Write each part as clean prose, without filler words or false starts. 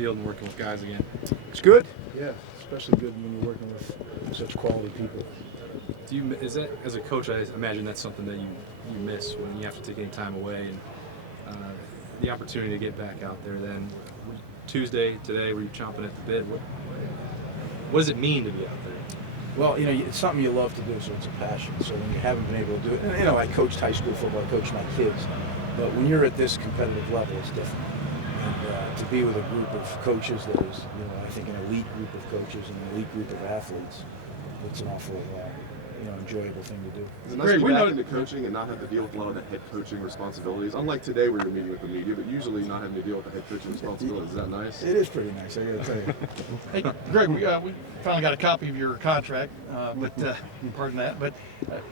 field and working with guys again? It's good. Yeah, especially good when you're working with such quality people. Is that, as a coach, I imagine that's something that you miss when you have to take any time away, and the opportunity to get back out there then. Tuesday, today, were you chomping at the bit? What does it mean to be out there? Well, it's something you love to do, so it's a passion. So when you haven't been able to do it, and I coached high school football, I coached my kids, but when you're at this competitive level, it's different. And to be with a group of coaches that is, I think an elite group of coaches and an elite group of athletes, it's an awful, enjoyable thing to do. Is it nice to be back into coaching and not have to deal with a lot of the head coaching responsibilities? Unlike today where you're meeting with the media, but usually not having to deal with the head coaching responsibilities. Is that nice? It is pretty nice, I got to tell you. Hey, Greg, we finally got a copy of your contract, but pardon that. But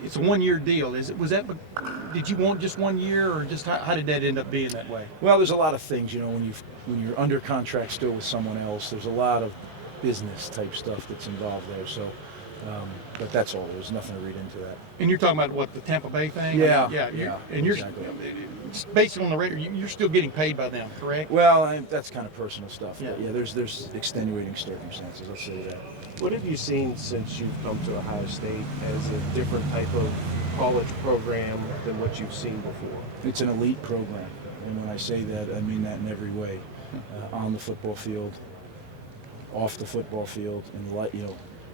it's a one-year deal. Did you want just 1 year, or just how did that end up being that way? Well, there's a lot of things, when you're under contract still with someone else. There's a lot of business type stuff that's involved there. So. But that's all. There's nothing to read into that. And you're talking about the Tampa Bay thing? Yeah. And you're exactly. based on the rate, you're still getting paid by them, correct? Well, that's kind of personal stuff. Yeah. But yeah, there's extenuating circumstances. Let's say that. What have you seen since you've come to Ohio State as a different type of college program than what you've seen before? It's an elite program, and when I say that, I mean that in every way. On the football field, off the football field, and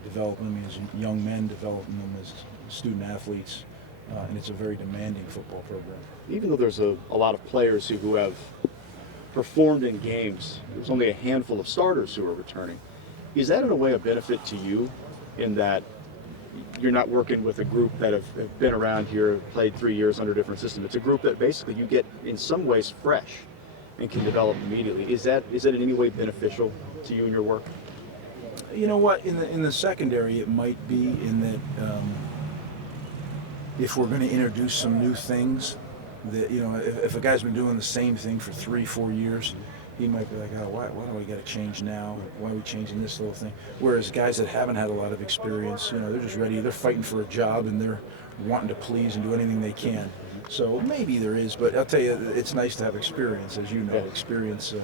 developing them as young men, developing them as student athletes, and it's a very demanding football program. Even though there's a lot of players who have performed in games, there's only a handful of starters who are returning. Is that in a way a benefit to you in that you're not working with a group that have been around here, played 3 years under a different system? It's a group that basically you get in some ways fresh and can develop immediately. Is that in any way beneficial to you and your work? You know what? In the secondary, it might be in that if we're going to introduce some new things, that if a guy's been doing the same thing for 3-4 years, he might be like, oh, why do we got to change now? Why are we changing this little thing? Whereas guys that haven't had a lot of experience, they're just ready. They're fighting for a job and they're wanting to please and do anything they can. So maybe there is, but I'll tell you, it's nice to have experience, as you know. Experience.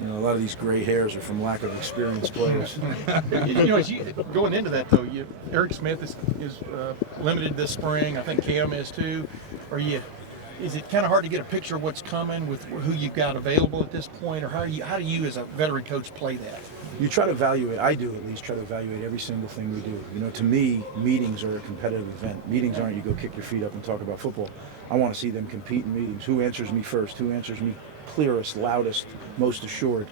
A lot of these gray hairs are from lack of experienced players. As you, going into that though, Eric Smith is limited this spring. I think Cam is too. Is it kind of hard to get a picture of what's coming with who you've got available at this point, or how do you as a veteran coach play that? You try to evaluate. I do at least try to evaluate every single thing we do. To me, meetings are a competitive event. Meetings aren't you go kick your feet up and talk about football. I want to see them compete in meetings. Who answers me first? Who answers me clearest, loudest, most assured,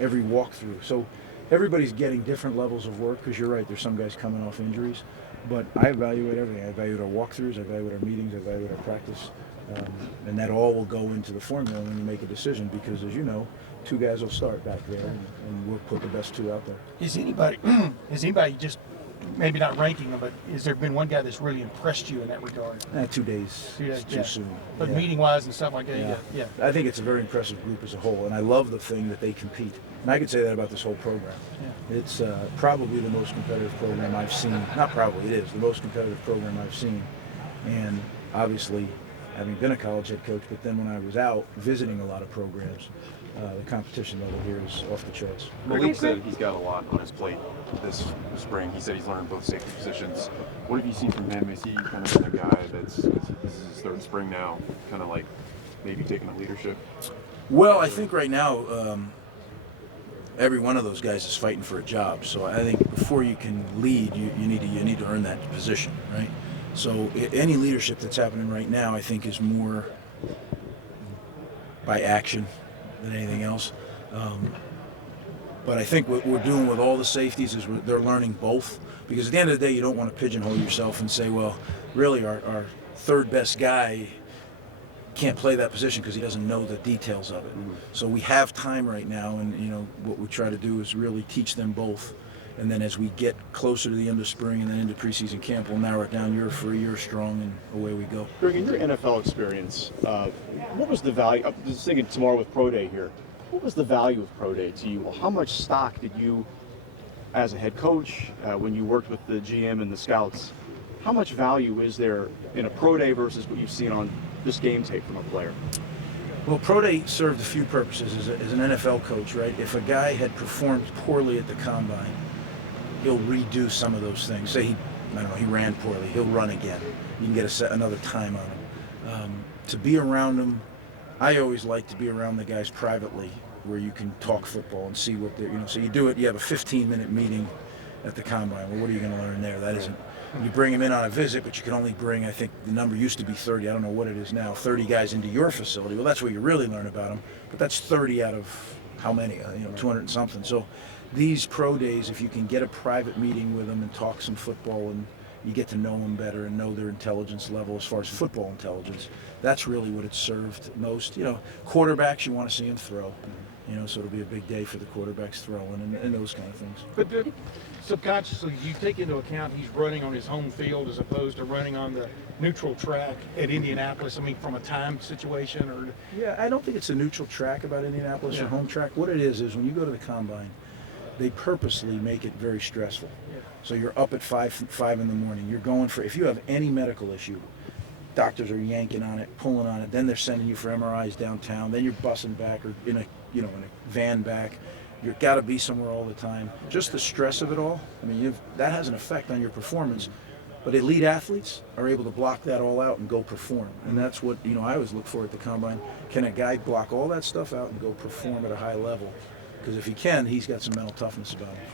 every walkthrough. So everybody's getting different levels of work, because you're right, there's some guys coming off injuries, but I evaluate everything. I evaluate our walkthroughs, I evaluate our meetings, I evaluate our practice, and that all will go into the formula when you make a decision, because as you know, 2 guys will start back there, and we'll put the best 2 out there. Has anybody just, maybe not ranking them, but has there been one guy that's really impressed you in that regard? 2 days. 2 days, too soon. But meeting-wise and stuff like that, yeah. I think it's a very impressive group as a whole, and I love the thing that they compete. And I could say that about this whole program. Yeah. It's probably the most competitive program I've seen. Not probably, it is the most competitive program I've seen. And obviously, having been a college head coach, but then when I was out visiting a lot of programs, the competition level here is off the charts. Malik said he's got a lot on his plate this spring. He said he's learned both safety positions. What have you seen from him? Is he kind of the guy this is his 3rd spring now, kind of like maybe taking the leadership? Well, I think right now every one of those guys is fighting for a job. So I think before you can lead, you need to earn that position, right? So any leadership that's happening right now, I think, is more by action than anything else. But I think what we're doing with all the safeties is they're learning both, because at the end of the day, you don't want to pigeonhole yourself and say, well, really our 3rd best guy can't play that position because he doesn't know the details of it. So we have time right now, and what we try to do is really teach them both. And then as we get closer to the end of spring and then into preseason camp, we'll narrow it down year for year strong, and away we go. Greg, in your NFL experience, what was the value? I'm just thinking tomorrow with Pro Day here. What was the value of Pro Day to you? How much stock did you, as a head coach, when you worked with the GM and the scouts, how much value is there in a Pro Day versus what you've seen on this game tape from a player? Well, Pro Day served a few purposes as an NFL coach, right? If a guy had performed poorly at the combine, he'll redo some of those things. Say I don't know, he ran poorly, he'll run again. You can get another time on him. To be around him, I always like to be around the guys privately, where you can talk football and see what they're, so you do it. You have a 15-minute meeting at the combine. Well, what are you going to learn there? That isn't. You bring them in on a visit, but you can only bring, I think the number used to be 30. I don't know what it is now. 30 guys into your facility. Well, that's where you really learn about them. But that's 30 out of how many? 200 and something. So these pro days, if you can get a private meeting with them and talk some football, and you get to know them better and know their intelligence level as far as football intelligence, that's really what it's served most. Quarterbacks, you want to see them throw. So it'll be a big day for the quarterbacks throwing and those kind of things. But subconsciously, you take into account he's running on his home field as opposed to running on the neutral track at Indianapolis. I mean, from a time situation, or Yeah, I don't think it's a neutral track about Indianapolis or home track. What it is when you go to the combine, they purposely make it very stressful. Yeah. So you're up at 5 in the morning. You're going for, if you have any medical issue, doctors are yanking on it, pulling on it. Then they're sending you for MRIs downtown. Then you're bussing back or in a van back. You've got to be somewhere all the time. Just the stress of it all. I mean, that has an effect on your performance. But elite athletes are able to block that all out and go perform. And that's what I always look for at the combine. Can a guy block all that stuff out and go perform at a high level? Because if he can, he's got some mental toughness about him.